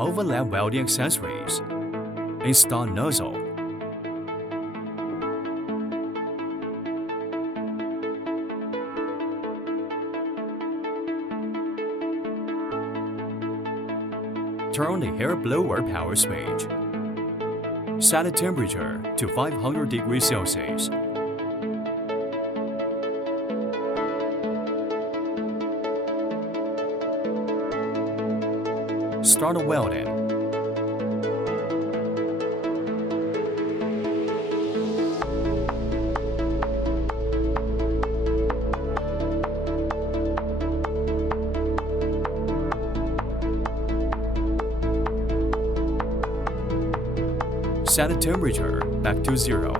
Overlap welding accessories. Install nozzle. Turn the hair blower power switch. Set the temperature to 500 degrees Celsius. Start welding. Set the temperature back to 0.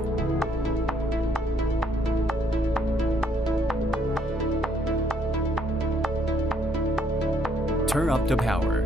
Turn up the power.